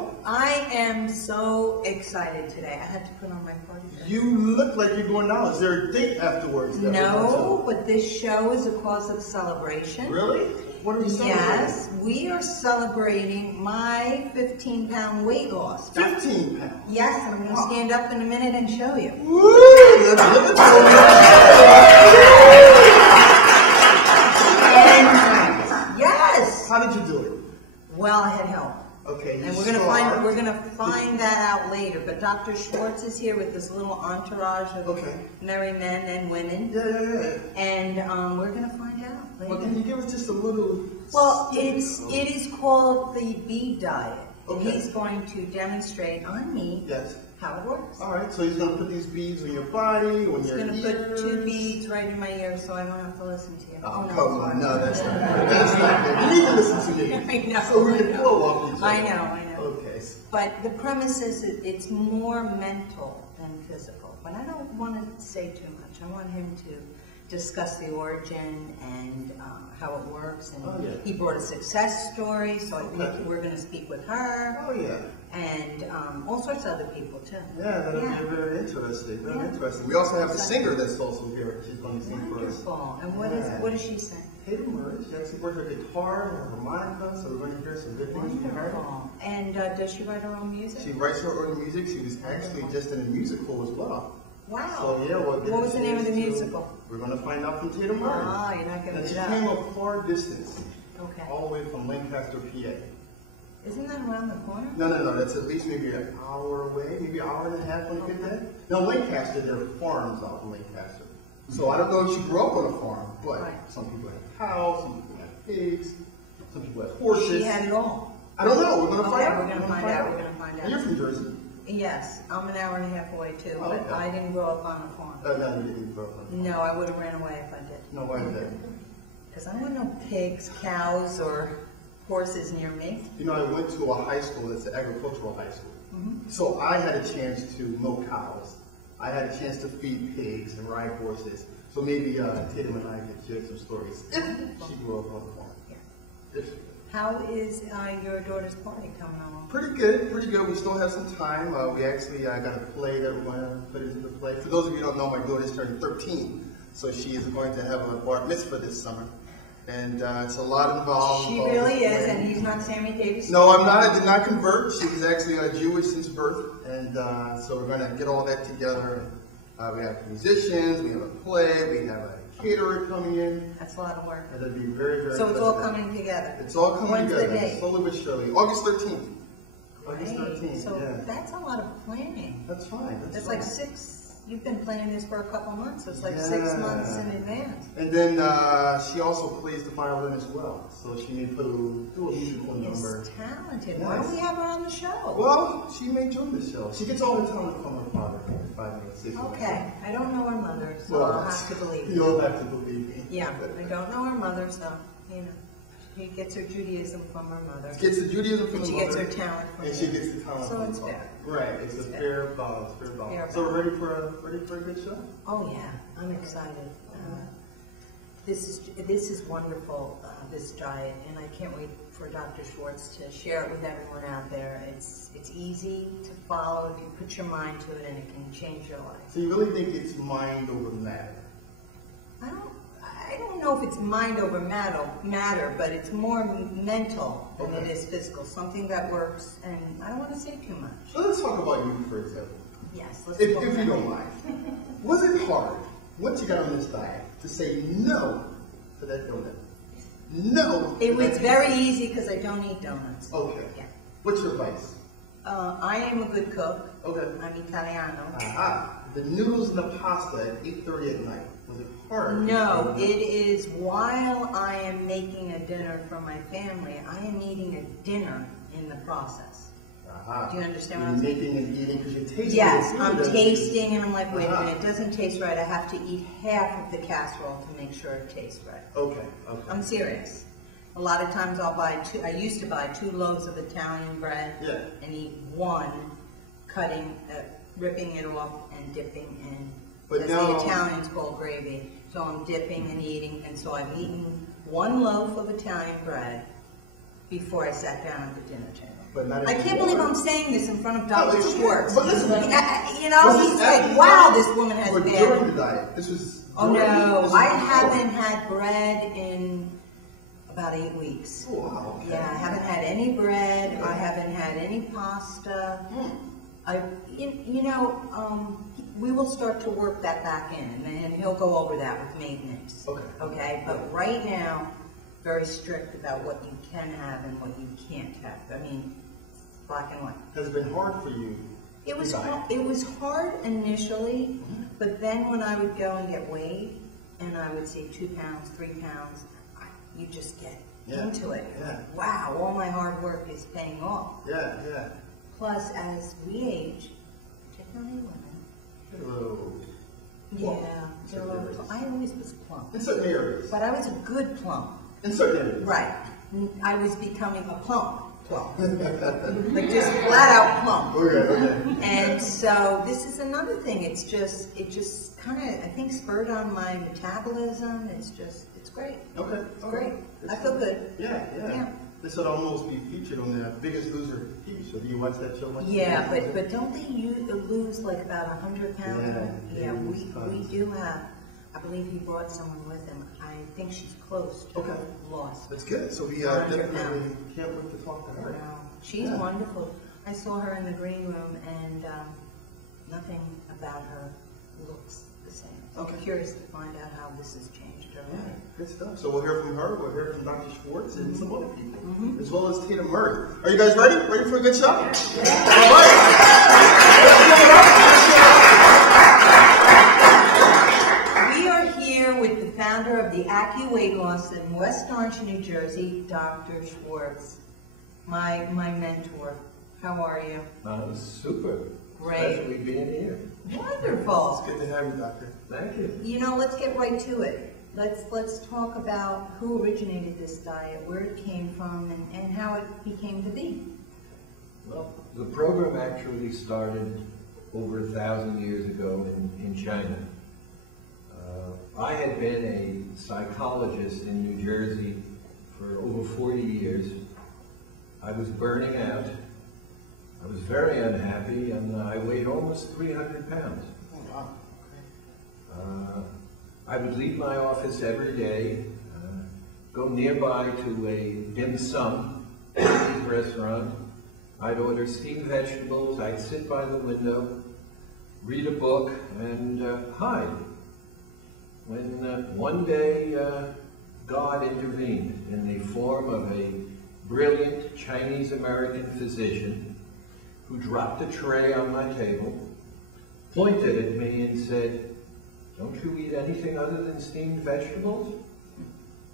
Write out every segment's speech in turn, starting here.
Hello. I am so excited today. I had to put on my party dress. You look like you're going out. Is there a date afterwards? No, but this show is a cause of celebration. Really? What are you celebrating? Yes, we are celebrating my 15-pound weight loss. 15 pounds? Yes, and I'm going to stand up in a minute and show you. Woo! Yes! How did you do it? Well, I had help. Okay, and we're gonna find that out later. But Dr. Schwartz is here with this little entourage of merry men and women. Yeah. And we're gonna find out later. Well, can you give us just a little? Well, it is called the bee diet. Okay. And he's going to demonstrate on me how it works. All right. So he's gonna put these beads on your body, on your ears. He's gonna put 2 beads right in my ear, so I don't have to listen to you. Oh, come on. No, that's not good. That's not good. You need to listen to me. I know. So we can flow off each other. I know. Okay. But the premise is that it's more mental than physical. But I don't want to say too much. I want him to discuss the origin and how it works. And he brought a success story, so we're going to speak with her. Oh, yeah. And all sorts of other people, too. Yeah, that'll be very interesting. Very interesting. We also have a singer that's also here. She's going to sing for us. Wonderful. And what does she sing? Tatum Murray. She actually plays her guitar and her harmonica, so we're going to hear some good things from her. And does she write her own music? She writes her own music. She was actually just in a musical as well. Wow. So yeah, what was the name of the musical? We're going to find out from Tatum Murray. Ah, you're not going to do that. She came a far distance. Okay. All the way from Lancaster, PA. Isn't that around the corner? No. That's at least maybe an hour away, maybe an hour and a half on a good day. Now, Lancaster, there are farms out in Lancaster. So I don't know if she grew up on a farm, but some people have cows, some people have pigs, some people have horses. She had it all. I don't know. We're going to find out. We're going to find out. And you're from Jersey? Yes. I'm an hour and a half away, too, but I didn't grow up on a farm. Oh, no, you didn't grow up on a farm. No, I would have ran away if I did. No, why did that? Because I don't want no pigs, cows, or horses near me. You know, I went to a high school that's an agricultural high school. So I had a chance to milk cows. I had a chance to feed pigs and ride horses. So maybe Tatum and I could share some stories if she grew up on a farm. Yeah. How is your daughter's party coming along? Pretty good. We still have some time. We actually got a play that we're going to put into the play. For those of you who don't know, my daughter's turning 13. So she is going to have a bar mitzvah this summer. And it's a lot involved. She really is, and he's not Sammy Davis. No, I'm not. I did not convert. She was actually Jewish since birth. And so we're going to get all that together. We have musicians, we have a play, we have a caterer coming in. That's a lot of work. It'll be very, very So it's all coming together. It's all coming together. When's the date? Slowly but surely. August 13th. August 13th, so that's a lot of planning. That's fine. That's like 6. You've been planning this for a couple months. So it's like 6 months in advance. And then she also plays the violin as well. So she may do a musical number. She's talented. Yes. Why don't we have her on the show? Well, she may join the show. She gets all the talent from her father. Okay. I don't know her mother, so I'll have to believe you. You'll have to believe me. Yeah, I don't know her mother, so, you know. She gets her Judaism from her mother. She gets the Judaism from her mother. She gets her talent from her. And she gets the talent from her So it's fair. Right, it's a fair balance, So we're ready for a good show? Oh yeah, I'm excited. This is wonderful, this diet, and I can't wait for Dr. Schwartz to share it with everyone out there. It's easy to follow if you put your mind to it, and it can change your life. So you really think it's mind over matter? I don't know if it's mind over matter, but it's more mental than it is physical. Something that works, and I don't want to say too much. So let's talk about you, for example. Yes, if you don't mind. Was it hard, once you got on this diet, to say no to that donut? No. It was very easy because I don't eat donuts. Okay. Yeah. What's your advice? I am a good cook. Okay. I'm Italiano. The noodles and the pasta at 8:30 at night. Was it hard? No, it is while I am making a dinner for my family, I am eating a dinner in the process. Do you understand what I'm saying? Making and eating because you're tasting. Yes, I'm tasting and I'm like, wait a minute, it doesn't taste right. I have to eat half of the casserole to make sure it tastes right. Okay. I'm serious. A lot of times I'll buy I used to buy 2 loaves of Italian bread and eat 1, ripping it off and dipping in. But now, the Italians call gravy. So I'm dipping and eating, and so I've eaten 1 loaf of Italian bread before I sat down at the dinner table. but not I can't believe I'm saying this in front of Dr. it's okay. Schwartz. But listen, you know, he's like, wow, this woman has or bad. during the diet. This was. Oh during, no, this I was haven't had bread in about 8 weeks. Oh, wow. Okay. Yeah, I haven't had any bread. I haven't had any pasta. We will start to work that back in, and then he'll go over that with maintenance. Okay. Okay, but right now, very strict about what you can have and what you can't have. I mean, it's black and white. Has it been hard for you? It was hard initially, but then when I would go and get weighed, and I would see 2 pounds, 3 pounds, you just get into it. Yeah. Wow, all my hard work is paying off. Yeah, yeah. Plus, as we age, particularly women. Hello. Yeah, I always was plump. In certain areas. But I was a good plump. In certain areas. Right. I was becoming a plump. Like just flat out plump. Okay. And so this is another thing. It just kind of, I think, spurred on my metabolism. It's great. Okay. It's great. I feel good. Yeah. This would almost be featured on the Biggest Loser TV show. Do you watch that show? Yeah, but don't they lose like about 100 pounds? Yeah, we do have. I believe he brought someone with him. I think she's close to loss. That's good. So we definitely can't wait to talk to her. Wow. She's wonderful. I saw her in the green room, and nothing about her looks the same. So I'm curious to find out how this has changed her life. Good stuff. So we'll hear from her, we'll hear from Dr. Schwartz and some other people, as well as Tina Murray. Are you guys ready? Ready for a good show? Yeah. All right. We are here with the founder of the AccuWeight-loss in West Orange, New Jersey, Dr. Schwartz, my mentor. How are you? Super. Great. Especially being here. Wonderful. It's good to have you, Doctor. Thank you. You know, let's get right to it. Let's talk about who originated this diet, where it came from, and how it became to be. Well, the program actually started over 1,000 years ago in China. I had been a psychologist in New Jersey for over 40 years. I was burning out. I was very unhappy, and I weighed almost 300 pounds. Oh, wow. I would leave my office every day, go nearby to a dim sum restaurant. I'd order steamed vegetables, I'd sit by the window, read a book, and hide. When one day God intervened in the form of a brilliant Chinese-American physician who dropped a tray on my table, pointed at me and said, "Don't you eat anything other than steamed vegetables?"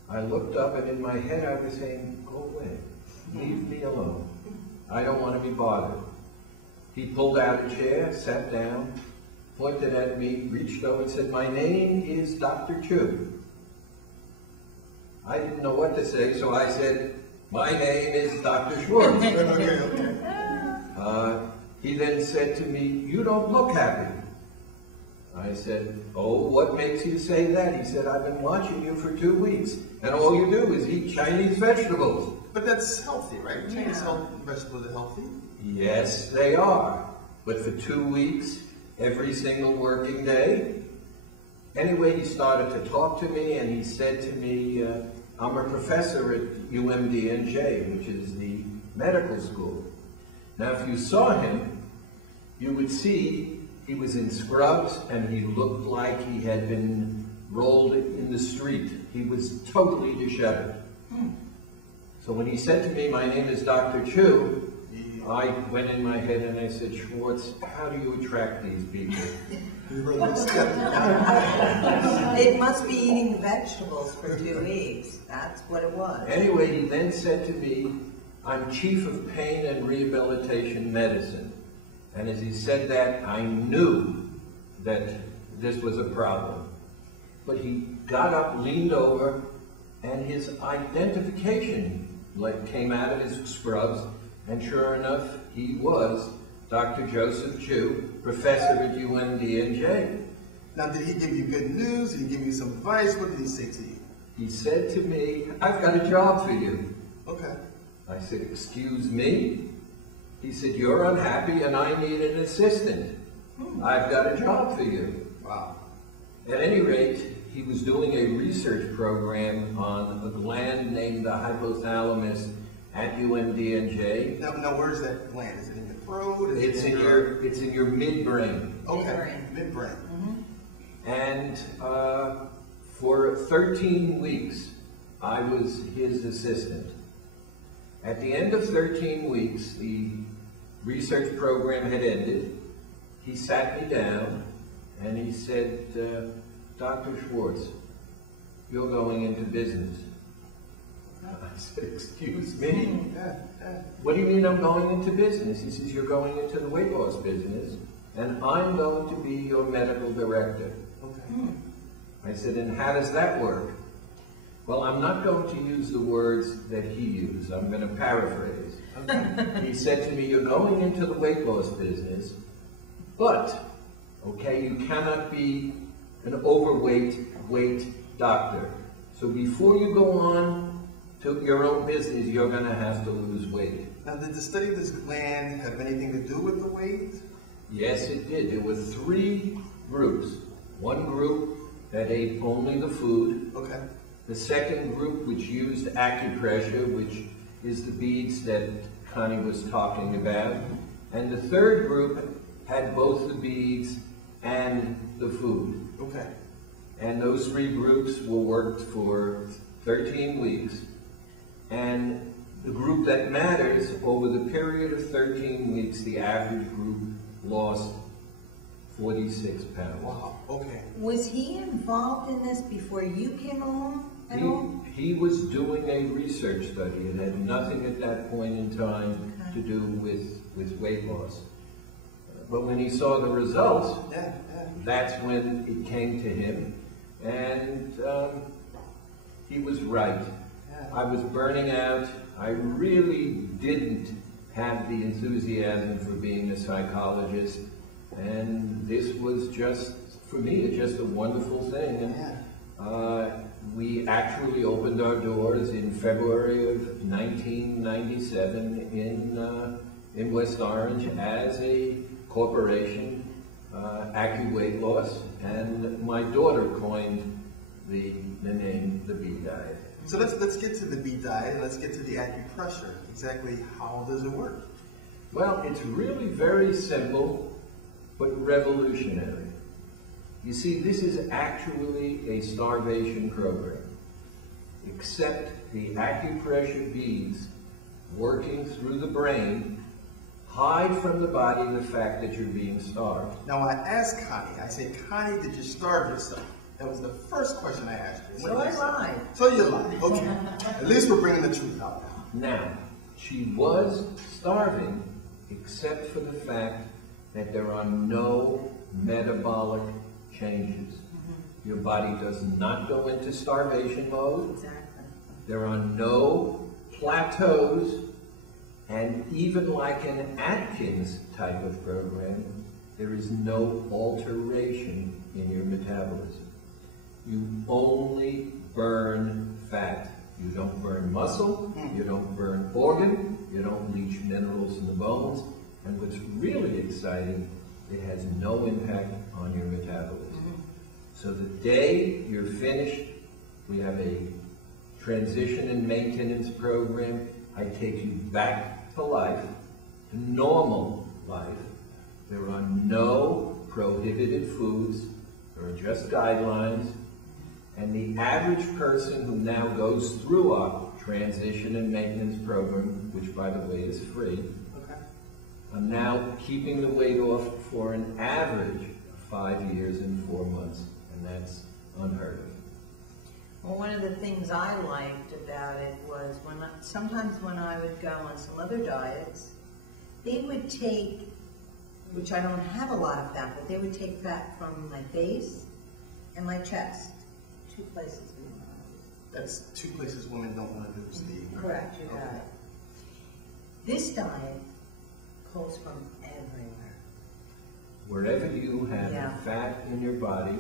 I looked up, and in my head I was saying, "Go away, leave me alone. I don't want to be bothered." He pulled out a chair, sat down, pointed at me, reached over and said, "My name is Dr. Chu." I didn't know what to say, so I said, "My name is Dr. Schwartz." He then said to me, "You don't look happy." I said, "Oh, what makes you say that?" He said, "I've been watching you for 2 weeks, and all you do is eat Chinese vegetables." But that's healthy, right? Chinese vegetables are healthy. Yes, they are. But for 2 weeks, every single working day. Anyway, he started to talk to me, and he said to me, I'm a professor at UMDNJ, which is the medical school. Now, if you saw him, you would see he was in scrubs, and he looked like he had been rolled in the street. He was totally disheveled. So when he said to me, "My name is Dr. Chu," I went in my head and I said, "Schwartz, how do you attract these people?" It must be eating vegetables for 2 weeks. That's what it was. Anyway, he then said to me, "I'm chief of pain and rehabilitation medicine." And as he said that, I knew that this was a problem. But he got up, leaned over, and his identification came out of his scrubs, and sure enough, he was Dr. Joseph Chu, professor at UMDNJ. Now, did he give you good news? Did he give you some advice? What did he say to you? He said to me, "I've got a job for you." Okay. I said, "Excuse me?" He said, "You're unhappy and I need an assistant. I've got a job for you." Wow. At any rate, he was doing a research program on a gland named the hypothalamus at UMDNJ. Now where's that gland? Is it in your throat? It's in your midbrain. Okay, midbrain. And for 13 weeks, I was his assistant. At the end of 13 weeks, the research program had ended. He sat me down and he said, "Dr. Schwartz, you're going into business." I said, "Excuse me? What do you mean I'm going into business?" He says, "You're going into the weight loss business, and I'm going to be your medical director." Okay. I said, "And how does that work?" "Well, I'm not going to use the words that he used. I'm going to paraphrase." Okay. He said to me, "You're going into the weight loss business, but, okay, you cannot be an overweight doctor. So before you go on to your own business, you're going to have to lose weight." Now, did the study of this gland have anything to do with the weight? Yes, it did. There were 3 groups. One group that ate only the food. Okay. The second group, which used acupressure, which is the beads that Connie was talking about. And the third group had both the beads and the food. Okay. And those 3 groups were worked for 13 weeks. And the group that matters, over the period of 13 weeks, the average group lost 46 pounds. Wow, okay. Was he involved in this before you came along at all? He was doing a research study. It had nothing at that point in time to do with weight loss. But when he saw the results, that's when it came to him. And he was right. I was burning out. I really didn't have the enthusiasm for being a psychologist. And this was just, for me, just a wonderful thing. And we actually opened our doors in February of 1997 in West Orange as a corporation, AccuWeight-loss, and my daughter coined the name, the Bee Diet. So let's get to the Bee Diet, and let's get to the acupressure. Exactly how does it work? Well, it's really very simple, but revolutionary. You see, this is actually a starvation program, except the acupressure beads working through the brain hide from the body the fact that you're being starved. Now, I asked Connie, I said, "Connie, did you starve yourself?" That was the first question I asked you. So I lied. So you lied, okay. At least we're bringing the truth out now. Now, she was starving, except for the fact that there are no metabolic changes. Your body does not go into starvation mode. Exactly. There are no plateaus, and even like an Atkins type of program, there is no alteration in your metabolism. You only burn fat. You don't burn muscle, you don't burn organ, you don't leach minerals in the bones, and what's really exciting, it has no impact on your metabolism. So the day you're finished, we have a transition and maintenance program. I take you back to life, to normal life. There are no prohibited foods, there are just guidelines. And the average person who now goes through our transition and maintenance program, which by the way is free, I'm now keeping the weight off for an average of 5 years and 4 months, and that's unheard of. Well, one of the things I liked about it was sometimes when I would go on some other diets, they would take, which I don't have a lot of fat, but they would take fat from my face and my chest. 2 places we want to lose. That's 2 places women don't want to lose the... Correct, you got it. This diet pulls from everywhere. Wherever you have fat in your body,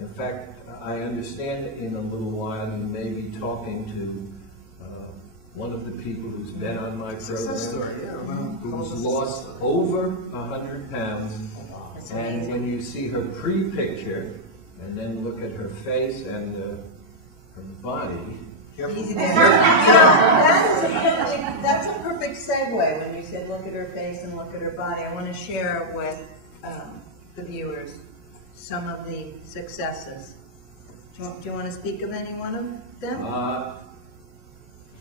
in fact, I understand in a little while you may be talking to one of the people who's been on my Success program, story, yeah. who's lost over 100 pounds. That's And amazing. when you see her pre-picture, and then look at her face and her body, Careful. Easy there. That's a perfect segue when you said look at her face and look at her body. I want to share with the viewers some of the successes. Do you want to speak of any one of them?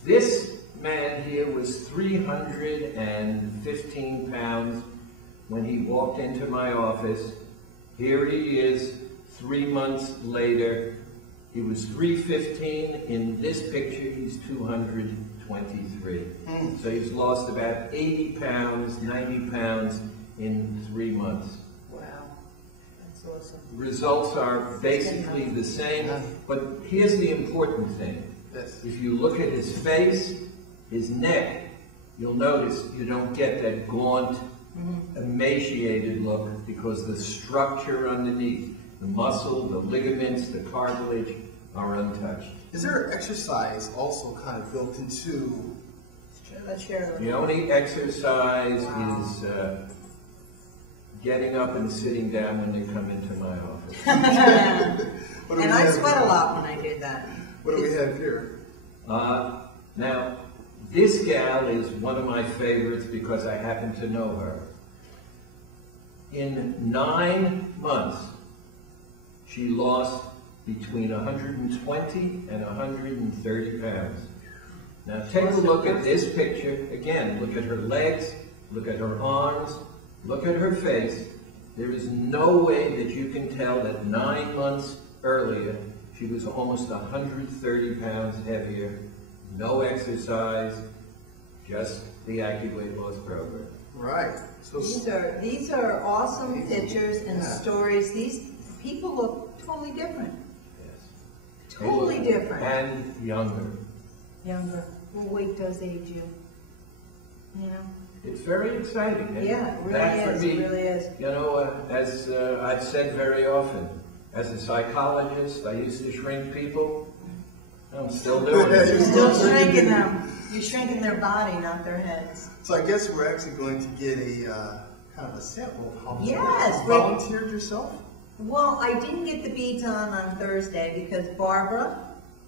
this man here was 315 pounds when he walked into my office. Here he is 3 months later. He was 315. In this picture, he's 223. So he's lost about 80 pounds, 90 pounds in 3 months. Wow, that's awesome. Results are basically the same, but here's the important thing. Yes. If you look at his face, his neck, you'll notice you don't get that gaunt, emaciated look because the structure underneath, the muscle, the ligaments, the cartilage are untouched. Is there exercise also kind of built into? Let's share a The little. only exercise is getting up and sitting down when you come into my office. What do we And I have sweat a here? lot when I did that. What do we have here? Now, this gal is one of my favorites because I happen to know her. In 9 months, she lost between 120 and 130 pounds. Now take a look at this picture. Again, look at her legs, look at her arms, look at her face. There is no way that you can tell that 9 months earlier she was almost 130 pounds heavier. No exercise, just the AccuWeight-loss program. Right. So These are awesome pictures and stories. These people look totally different. Yes. Totally different. And younger. Younger. Well, weight does age you. You know? It's very exciting. And Yeah, it really that for is. me, It really is. You know, as I've said very often, as a psychologist, I used to shrink people. I'm still doing You're it. still shrinking them. You're shrinking their body, not their heads. So I guess we're actually going to get a kind of a sample of how Yes, you volunteered yourself. Well, I didn't get the beads on Thursday because Barbara,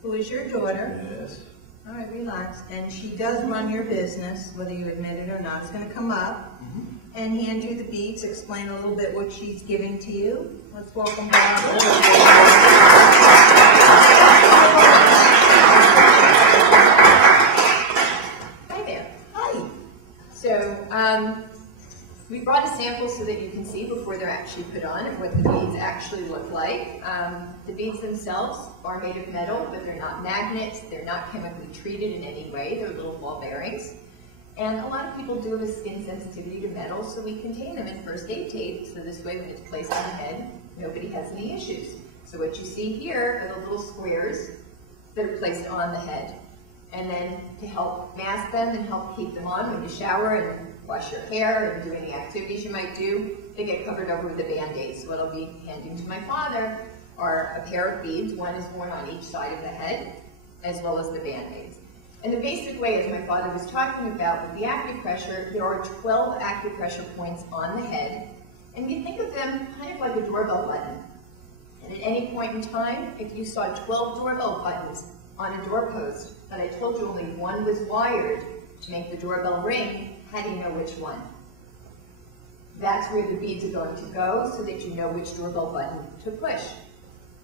who is your daughter, Yes. all right, relax, and she does run your business, whether you admit it or not, is going to come up and hand you the beads, explain a little bit what she's giving to you. Let's welcome Barbara. Hi there. Hi. So we brought a sample so that you can see before they're actually put on and what the beads actually look like. The beads themselves are made of metal, but they're not magnets. They're not chemically treated in any way. They're little ball bearings. And a lot of people do have a skin sensitivity to metal, so we contain them in first aid tape, so this way when it's placed on the head, nobody has any issues. So what you see here are the little squares that are placed on the head. And then to help mask them and help keep them on when you shower and wash your hair and do any activities you might do, they get covered over with a Band-Aid. So what I'll be handing to my father are a pair of beads. One is worn on each side of the head, as well as the Band-Aids. And the basic way, as my father was talking about, with the acupressure, there are 12 acupressure points on the head. And you think of them kind of like a doorbell button. And at any point in time, if you saw 12 doorbell buttons on a doorpost, but I told you only one was wired to make the doorbell ring, how do you know which one? That's where the beads are going to go so that you know which doorbell button to push.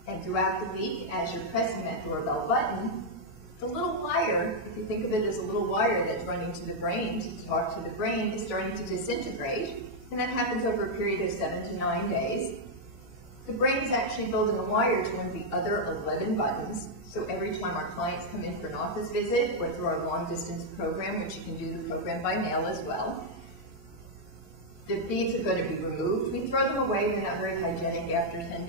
And throughout the week, as you're pressing that doorbell button, the little wire, if you think of it as a little wire that's running to the brain to talk to the brain, is starting to disintegrate. And that happens over a period of 7 to 9 days. The brain is actually building a wire to one of the other 11 buttons. So every time our clients come in for an office visit or through our long distance program, which you can do the program by mail as well, the beads are going to be removed. We throw them away. They're not very hygienic after 9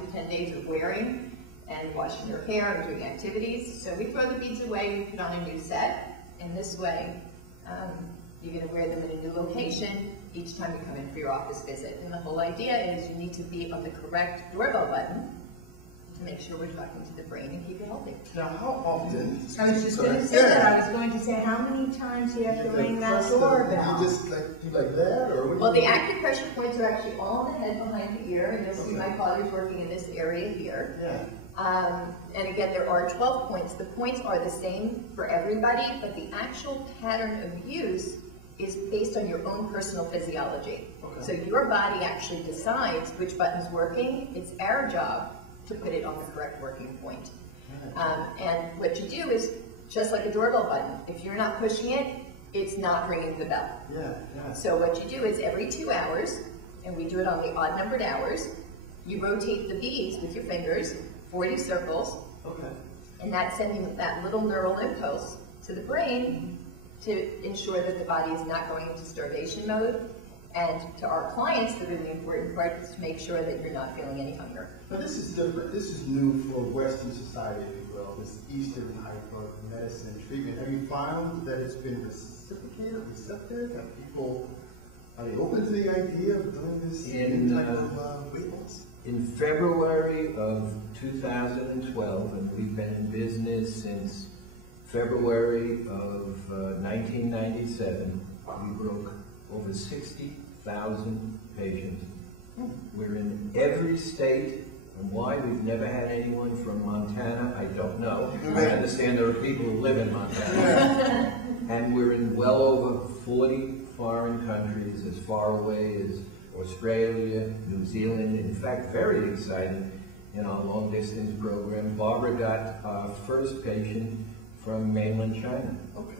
to 10 days of wearing and washing your hair and doing activities. So we throw the beads away, we put on a new set. In this way, you're going to wear them in a new location each time you come in for your office visit. And the whole idea is you need to be on the correct doorbell button to make sure we're talking to the brain and keep it healthy. Now, how often? I was just going to say that. I was going to say, how many times do you have to ring that doorbell? You just do like that, or what? Well, the acupressure points are actually all on the head behind the ear, and you'll see my father's working in this area here. Yeah. And again, there are 12 points. The points are the same for everybody, but the actual pattern of use is based on your own personal physiology. Okay. So your body actually decides which button's working. It's our job to put it on the correct working point. And what you do is, just like a doorbell button, if you're not pushing it, it's not ringing the bell. Yeah, yeah. So what you do is every 2 hours, and we do it on the odd numbered hours, you rotate the beads with your fingers, 40 circles, Okay. and that's sending that little neural impulse to the brain to ensure that the body is not going into starvation mode. And to our clients, the really important part is to make sure that you're not feeling any hunger. Now this is different. This is new for Western society, if you will, this Eastern type of medicine treatment. Have you found that it's been reciprocated, receptive? Have people, are they open to the idea of doing this type of weight loss? In February of 2012, and we've been in business since February of 1997, we broke over 60,000 patients. We're in every state, and why we've never had anyone from Montana, I don't know. I understand there are people who live in Montana. And we're in well over 40 foreign countries, as far away as Australia, New Zealand. In fact, very exciting in our long distance program. Barbara got our first patient from mainland China. Okay.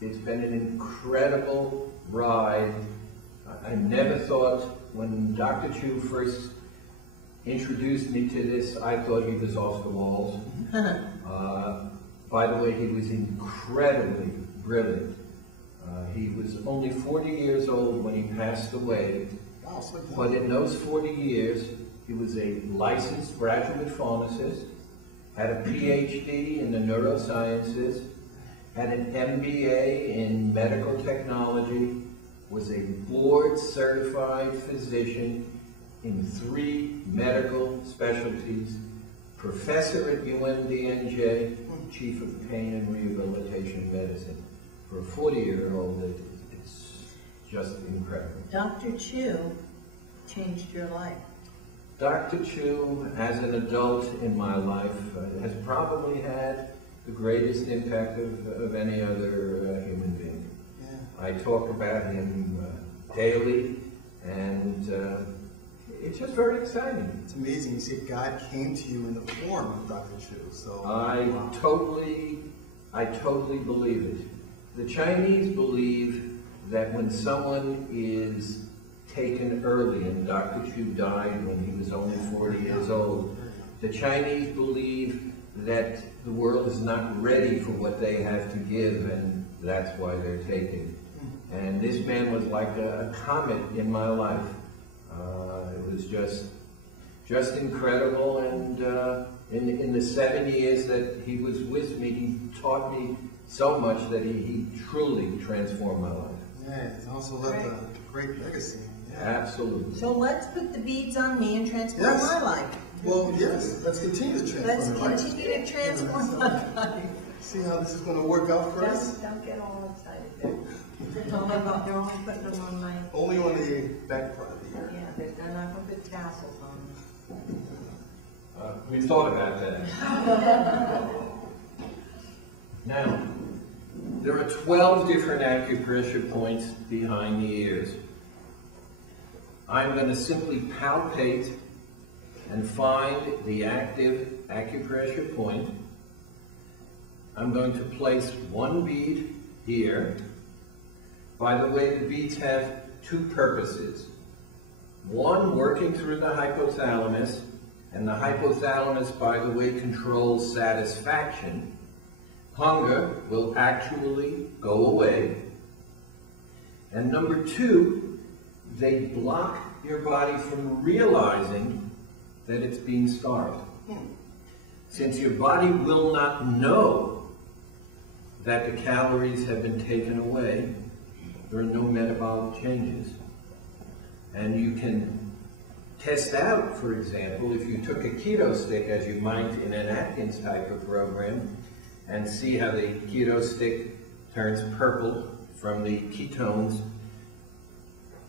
It's been an incredible ride. I never thought, when Dr. Chu first introduced me to this, I thought he was off the walls. By the way, he was incredibly brilliant. He was only 40 years old when he passed away. Wow, so But in those 40 years, he was a licensed graduate pharmacist, had a PhD in the neurosciences, had an MBA in medical technology, was a board-certified physician in 3 medical specialties, professor at UMDNJ, chief of pain and rehabilitation medicine. For a 40-year-old, it's just incredible. Dr. Chu changed your life. Dr. Chu, as an adult in my life, has probably had the greatest impact of any other human being. Yeah. I talk about him daily, and it's just very exciting. It's amazing. You see, God came to you in the form of Dr. Chu. So I totally believe it. The Chinese believe that when someone is taken early, and Dr. Chu died when he was only 40 years old, the Chinese believe that the world is not ready for what they have to give, and that's why they're taken. And this man was like a comet in my life. It was just incredible, and in the 7 years that he was with me, he taught me so much that he truly transformed my life. yeah, he's also left a great legacy. Yeah. Absolutely. So let's put the beads on me and transform Yes. my life. Well, yes, let's continue to transform Let's your life. continue to transform my life. See how this is going to work out for us? Don't get all excited there. They're only putting them on my, Only on the back part of the ear. yeah, they're not going to put tassels on them. We thought about that. Now, there are 12 different acupressure points behind the ears. I'm going to simply palpate and find the active acupressure point. I'm going to place one bead here. By the way, the beads have 2 purposes. One, working through the hypothalamus, and the hypothalamus, by the way, controls satisfaction. Hunger will actually go away. And number 2, they block your body from realizing that it's being starved. Since your body will not know that the calories have been taken away, there are no metabolic changes. And you can test out, for example, if you took a keto stick, as you might in an Atkins type of program, and see how the keto stick turns purple from the ketones.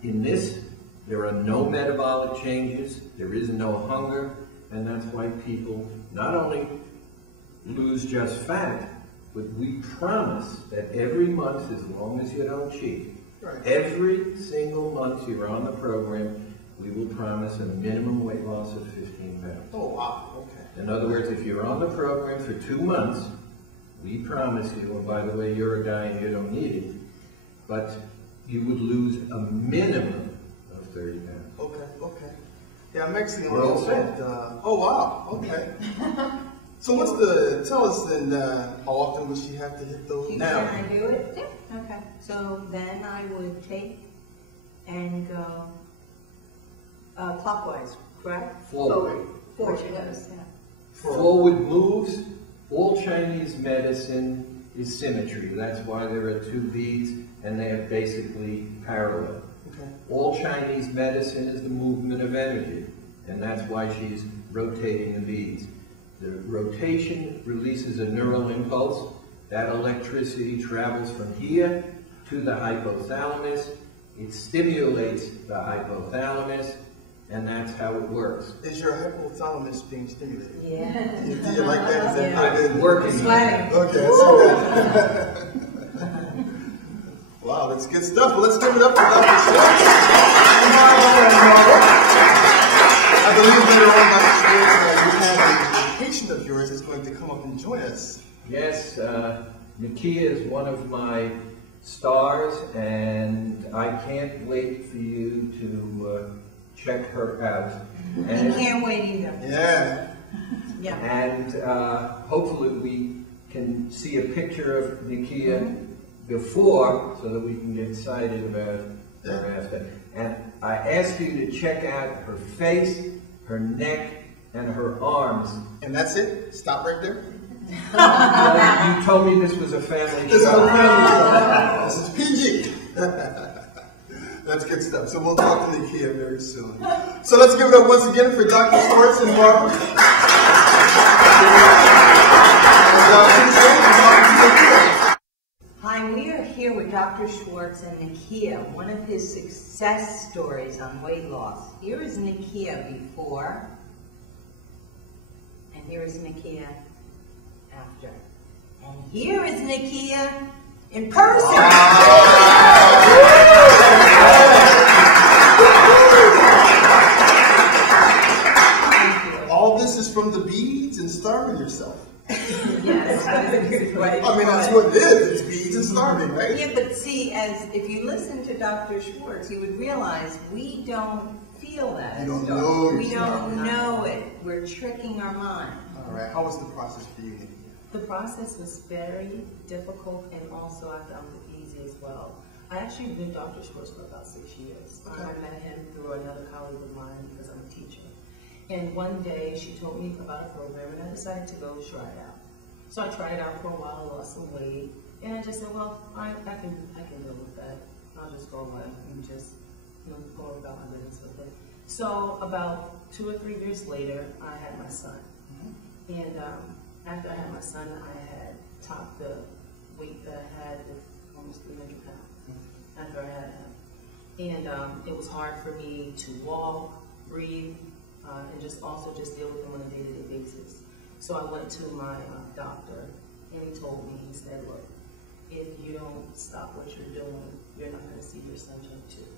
In this, there are no metabolic changes, there is no hunger, and that's why people not only lose just fat, but we promise that every month, as long as you don't cheat, every single month you're on the program, we will promise a minimum weight loss of 15 pounds. Oh, wow, okay. In other words, if you're on the program for 2 months, we promise you, and by the way, you're a guy and you don't need it, but you would lose a minimum of 30 pounds. Okay, okay. Yeah, I'm actually We're all set. oh, wow, okay. So tell us then, how often would she have to hit those? Can I do it? Yeah. Okay. So then I would take and go clockwise, correct? Forward. Forward, yes. Yeah. Forward moves. All Chinese medicine is symmetry. That's why there are 2 beads and they are basically parallel. Okay. All Chinese medicine is the movement of energy, and that's why she's rotating the beads. The rotation releases a neural impulse. That electricity travels from here to the hypothalamus. It stimulates the hypothalamus, and that's how it works. Is your hypothalamus being stimulated? Yeah. Do you like that? Is that how it is? Working. Sweating. Okay, I see that. Wow, that's good stuff. Well, let's give it up for Dr. Schwartz. I believe later on, Dr. Schwartz, you have a patient of yours is going to come up and join us. Yes, Nakia is one of my stars, and I can't wait for you to check her out. I can't wait either. Yeah. Yeah. And hopefully we can see a picture of Nakia before, so that we can get excited about her after. And I ask you to check out her face, her neck, and her arms. And that's it? Stop right there? You told me this was a family This is a show. family show. This is PG. That's good stuff. So we'll talk to Nakia very soon. So let's give it up once again for Dr. Schwartz and Barbara. Hi, we are here with Dr. Schwartz and Nakia, one of his success stories on weight loss. Here is Nakia before, and here is Nakia after. And here is Nakia in person. All this is from the beads and starving yourself. Yes, that is a good way. I mean, that's what it is. It's beads and starving, right? Yeah, but see, if you listen to Dr. Schwartz, you would realize we don't feel that. You don't know you're We don't starving. know it. We're tricking our mind. All right. How was the process for you, Nakia? The process was very difficult, and also I found it easy as well. I actually knew Dr. Schwartz for about 6 years. Okay. I met him through another colleague of mine because I'm a teacher. And one day she told me about a program, and I decided to go try it out. So I tried it out for a while, lost some weight, and I just said, well, I can deal with that. I'll just go away and just go about my business with it. So about 2 or 3 years later, I had my son. And after I had my son, I had topped the weight that I had with almost 300 pounds after I had him. And it was hard for me to walk, breathe, and just deal with him on a day-to-day basis. So I went to my doctor, and he told me, he said, look, if you don't stop what you're doing, you're not going to see your son jump too.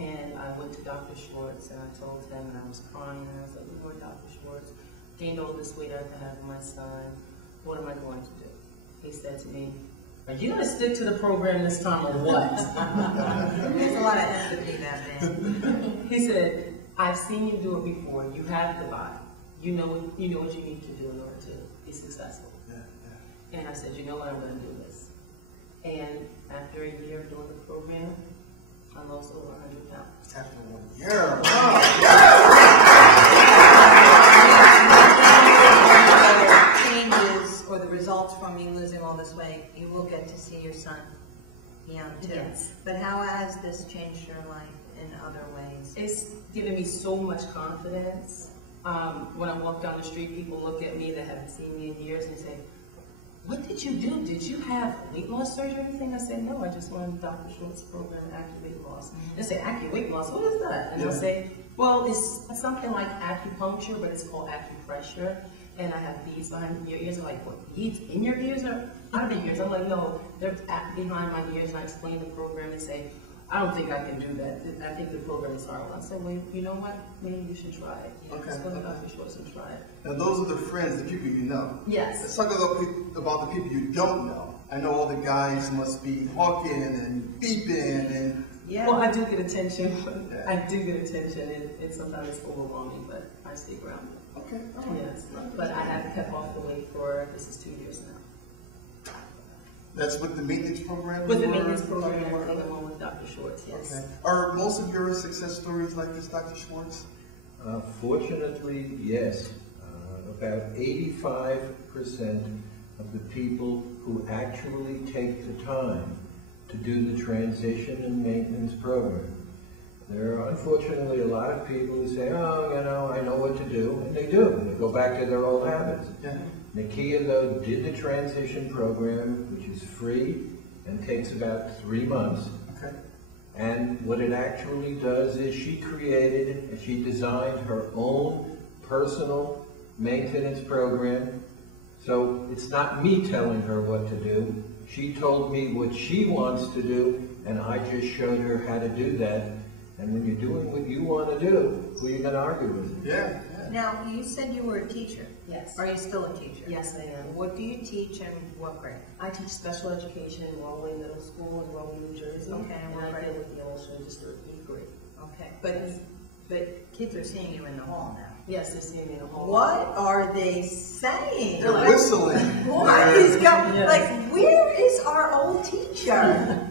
And I went to Dr. Schwartz, and I told him, and I was crying, and I was like, you know what, Dr. Schwartz, gained all this weight after having my son, what am I going to do? He said to me, are you going to stick to the program this time or what? There's a lot of empathy that man. He said, I've seen you do it before. You have the body. You know what you need to do in order to be successful. And I said, you know what, I'm going to do this. And after a year of doing the program, I lost over 100 pounds. After 1 year. Wow. Changes or the results from you losing all this weight, you will get to see your son. beyond two. Yes. But how has this changed your life in other ways? It's given me so much confidence. When I walk down the street, people look at me that haven't seen me in years and say, "What did you do? Did you have weight loss surgery or anything?" I say, "No, I just learned Dr. Schwartz's program, AccuWeight-loss." They say, "AccuWeight-loss, what is that?" And I'll say, "Well, it's something like acupuncture, but it's called acupressure. And I have beads behind your ears." I'm like, "What, beads in your ears or out of your ears?" I'm like, "No, they're behind my ears." And I explain the program and say, "I don't think I can do that. I think the program is horrible." I said, "Well, you know what? Maybe you should try it." Okay. Let's go to Dr. Schwartz and try it. Now those are the friends, the people you know. Yes. Let's talk about the people you don't know. I know all the guys must be talking and beeping and... Yeah. Well, I do get attention. Yeah. I do get attention, and sometimes it's overwhelming, but I stay grounded. Okay. Yes. But I have kept off the weight for, this is 2 years now. That's with the maintenance program? With the you were maintenance program, talking about? everything along with Dr. Schwartz, yes. Okay. Are most of your success stories like this, Dr. Schwartz? Fortunately, yes. About 85% of the people who actually take the time to do the transition and maintenance program. There are unfortunately a lot of people who say, "Oh, you know, I know what to do," and they do. They go back to their old habits. Yeah. Nakia, though, did the transition program, which is free and takes about 3 months. Okay. And what it actually does is she designed her own personal maintenance program. So it's not me telling her what to do. She told me what she wants to do, and I just showed her how to do that. And when you're doing what you want to do, who are you going to argue with? Yeah. Now, you said you were a teacher. Yes. Are you still a teacher? Yes, I am. What do you teach and what grade? I teach special education in Rahway Middle School in Rahway, New Jersey. Okay, and what I grade? deal with the emotional disturbed E grade. Okay, but kids are seeing you in the hall now. Yes, they're seeing me in the hall. What are they saying? They're whistling. What is going? Yes. Like, where is our old teacher?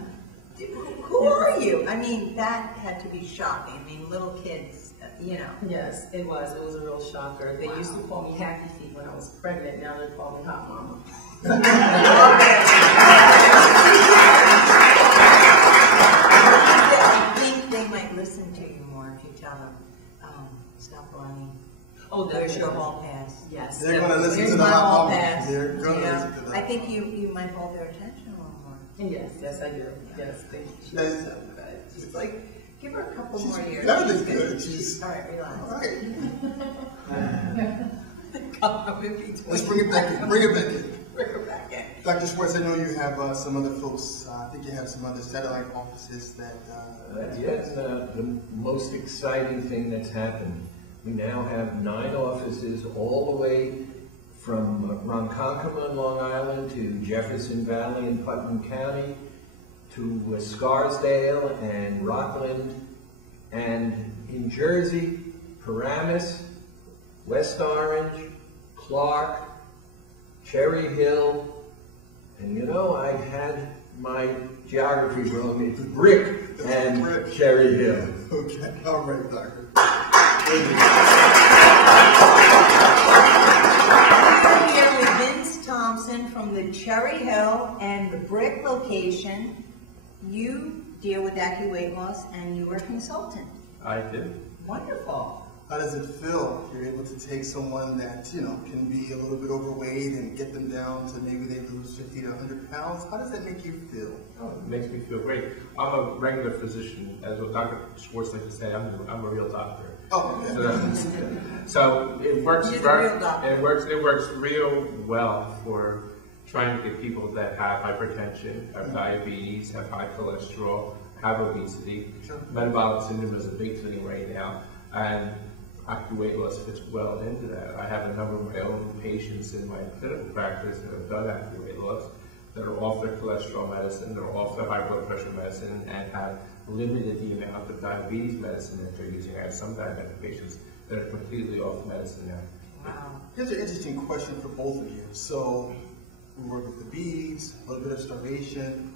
Who are you? I mean, that had to be shocking. I mean, little kids, you know. Yes, it was. It was a real shocker. They used to call me Happy Feet when I was pregnant. Now they call me Hot Mama. I think they might listen to you more if you tell them, stop running. Oh, There's your definitely. hall pass. Yes. They're going to listen Here's to the my hot hall mama. pass. They're going to You know, listen to that. I think you might hold their attention a little more. Yes, I do. Yes, thank you. She's Yes. so good. Just like, give her a couple more years. better She's than good. She's all right, relax. all right. Let's Let's bring it back in. Bring it back in. Bring her back in. Dr. Schwartz, I know you have some other folks. I think you have some other satellite offices that. Yes, the most exciting thing that's happened. We now have 9 offices all the way from Ronkonkoma, Long Island, to Jefferson Valley in Putnam County, to Scarsdale and Rockland, and in Jersey, Paramus, West Orange, Clark, Cherry Hill, and you know, I had my geography wrong. It's Brick and Brick. Cherry Hill. Okay, all right, Doctor. We're here with Vince Thompson from the Cherry Hill and the Brick location. You deal with AccuWeight-loss and you are a consultant. I do. Wonderful. How does it feel if you're able to take someone that, you know, can be a little bit overweight and get them down to maybe they lose 50 to 100 pounds? How does that make you feel? Oh, it makes me feel great. I'm a regular physician, as what Dr. Schwartz likes to say. I'm a real doctor. Oh, okay. So it works. You're the real doctor. It works real well for trying to get people that have hypertension, have diabetes, have high cholesterol, have obesity. Sure. Metabolic syndrome is a big thing right now, and AccuWeight-loss fits well into that. I have a number of my own patients in my clinical practice that have done AccuWeight-loss, that are off their cholesterol medicine, they're off their high blood pressure medicine, and have limited the amount of diabetes medicine that they're using. I have some diabetic patients that are completely off medicine now. Wow. Here's an interesting question for both of you. So, we work with the beads, a little bit of starvation.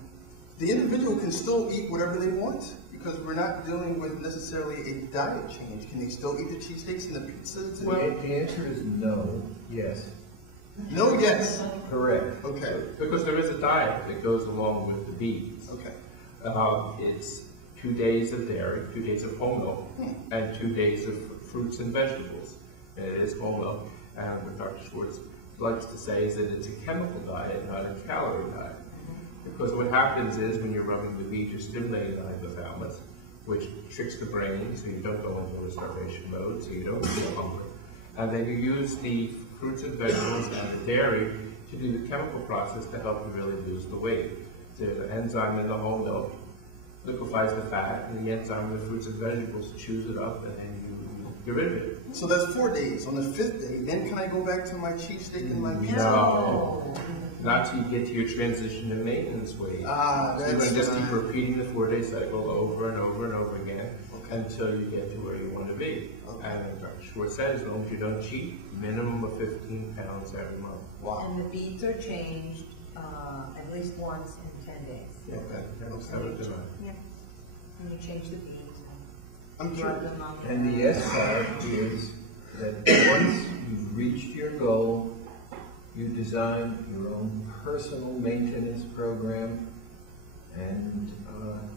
The individual can still eat whatever they want because we're not dealing with necessarily a diet change. Can they still eat the cheesesteaks and the pizzas? Well, the answer is no, yes. No, yes. Correct. Okay. Because there is a diet that goes along with the beads. Okay. It's 2 days of dairy, 2 days of whole milk, and 2 days of fruits and vegetables. And it is whole milk, and what Dr. Schwartz likes to say is that it's a chemical diet, not a calorie diet. Because what happens is when you're rubbing the beet, you're stimulating the hypothalamus, which tricks the brain so you don't go into a starvation mode, so you don't feel hungry. And then you use the fruits and vegetables and the dairy to do the chemical process to help you really lose the weight. There's an enzyme in the whole milk, liquefies the fat, and the enzyme in the fruits and vegetables chews it up, and then you get rid of it. So that's 4 days. On the 5th day, then can I go back to my cheesesteak and my pizza? No. Not till you get to your transition to maintenance weight. Ah, so you're going to just keep repeating the 4-day cycle over and over and over again until you get to where you want to be. And as Dr. Schwartz said, as long as you don't cheat, minimum of 15 pounds every month. Wow. And the beads are changed at least once in 10 days. Yeah. Okay. That's how it's done. Yeah. And you change the beads. I'm And sure. rub them on. And the S part is that once you've reached your goal, you design your own personal maintenance program, and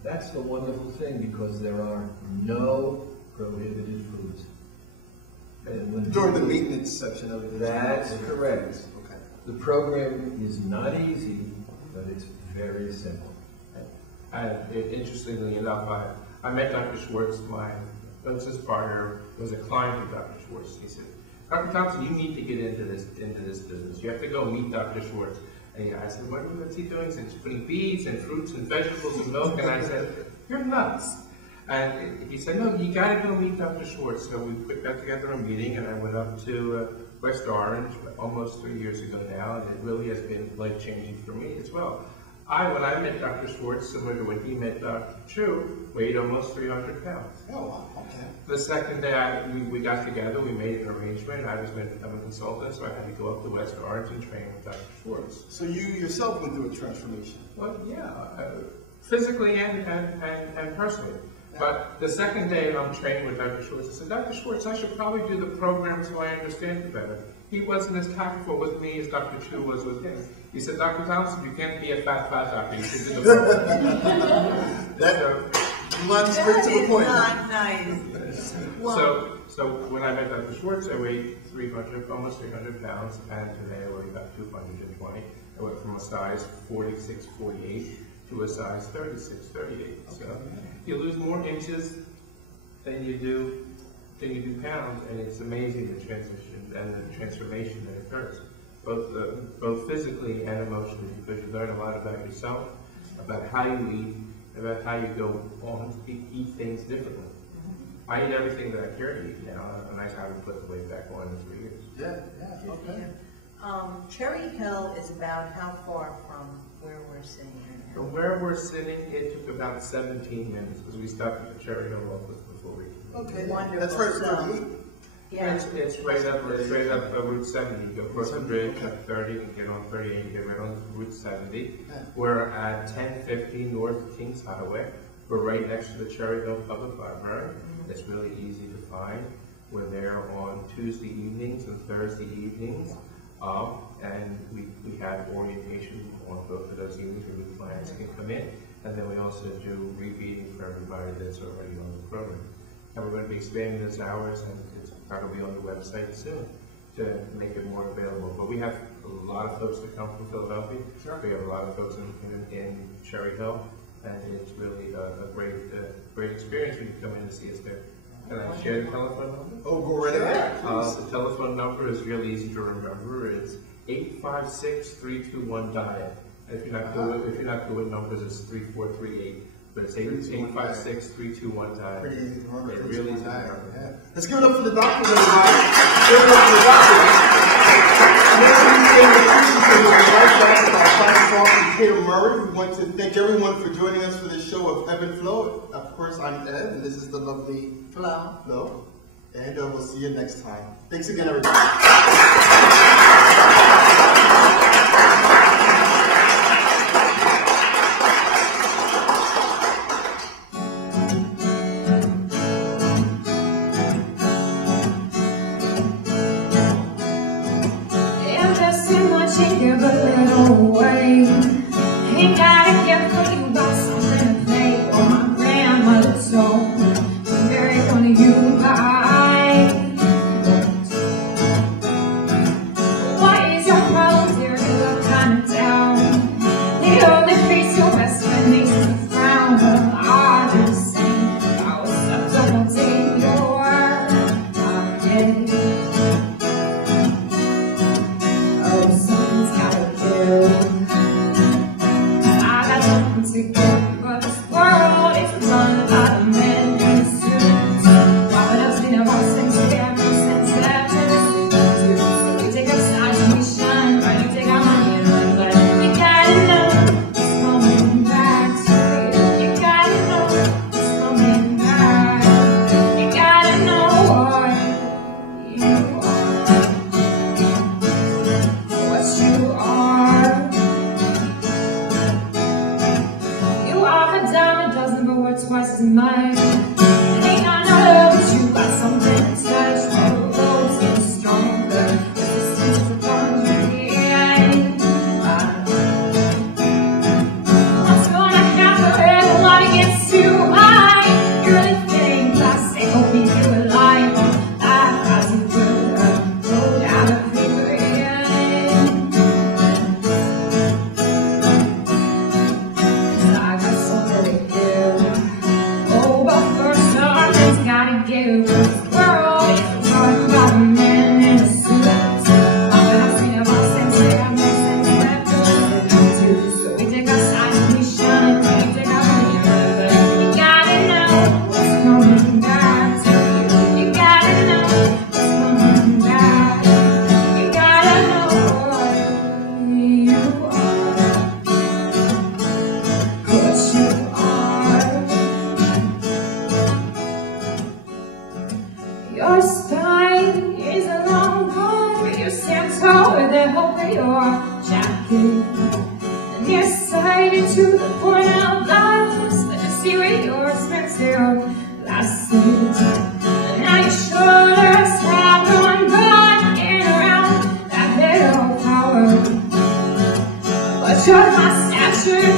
that's the wonderful thing, because there are no prohibited foods. And when During the maintenance section of it. That's correct. Okay. The program is not easy, but it's very simple. And interestingly enough, I met Dr. Schwartz. My business partner was a client of Dr. Schwartz. He said, Dr. Thompson, you need to get into this business. You have to go meet Dr. Schwartz. And I said, what's he doing? He said, he's putting beets and fruits and vegetables and milk. And I said, you're nuts. And he said, no, you got to go meet Dr. Schwartz. So we got together a meeting, and I went up to West Orange almost 3 years ago now, and it really has been life-changing for me as well. When I met Dr. Schwartz, similar to when he met Dr. Chu, weighed almost 300 pounds. Oh, wow. Okay. The second day we got together, we made an arrangement. I was going to become a consultant, so I had to go up to West Orange and train with Dr. Schwartz. So you yourself went through a transformation? Well, yeah, physically and personally. But the second day I'm training with Dr. Schwartz, I said, Dr. Schwartz, I should probably do the program so I understand it better. He wasn't as tactful with me as Dr. Chu was with him. He said, Dr. Thompson, you can't be a fat doctor. You should do the program. That runs straight to the point. Not nice. So when I met Dr. Schwartz, I weighed almost 300 pounds, and today I weigh about 220. I went from a size 46, 48 to a size 36, 38. So you lose more inches than you do pounds, and it's amazing the transition and the transformation that occurs, both physically and emotionally, because you learn a lot about yourself, about how you eat, about how you go on to eat things differently. I eat everything that I care to eat now, and I haven't put the weight back on in 3 years. Yeah, okay. Cherry Hill is about how far from where we're sitting right now? From where we're sitting, it took about 17 minutes, because we stopped at the Cherry Hill office before we. Okay, Wonderful. that's right. So, yeah. It's right up Route 70. You go across the bridge at 30, you get on 38, you get right on Route 70. Yeah. We're at 1050 North Kings Highway. We're right next to the Cherry Hill Public Library. It's really easy to find. We're there on Tuesday evenings and Thursday evenings. And we have orientation on both of those evenings where new clients can come in. And then we also do rebeating for everybody that's already on the program. And we're going to be expanding those hours, and it's going to be on the website soon to make it more available. But we have a lot of folks that come from Philadelphia. Sure. We have a lot of folks in Cherry Hill, and it's really a great experience when you come in to see us there. Can I share the telephone number? Oh, go right ahead. The telephone number is really easy to remember. It's 856-321-DIET. And if you're not good with numbers, it's 3438. But it's 856-321-DIET. Pretty easy to remember. It really is. Yeah. Let's give it up for the doctors, everybody. Give it up for the doctors. Next week, we'll be right back with our final song from Peter Murray. We want to thank everyone for joining us for this show of Ebb Flow. Of course, I'm Ed, and this is the lovely Flo. And we'll see you next time. Thanks again, everybody. Give a little away. Ain't gotta give for you by something. is mine. It ain't got no love, but you got something that's touched. All the roads get stronger. Resistance is a boundary. What's gonna happen when it gets too high? You really think I say, hope you feel alive. Life has a good road down the freeway. Cause I got something to give. Oh, but first something's gotta give. The world is run by a man in a suit. Often I think about sensei, I make sense that goes too. So we take our side and we shine, we take our money, but you gotta know what's coming back to you. You gotta know what's coming back. You gotta know who you are. 'Cause you are. Your spine is a long one, but you stand tall with the hope of your jacket. And you're sighted to the point of life, let you see where your expensive glasses. And now your shoulders have gone in around that bit of power. But you're my stature,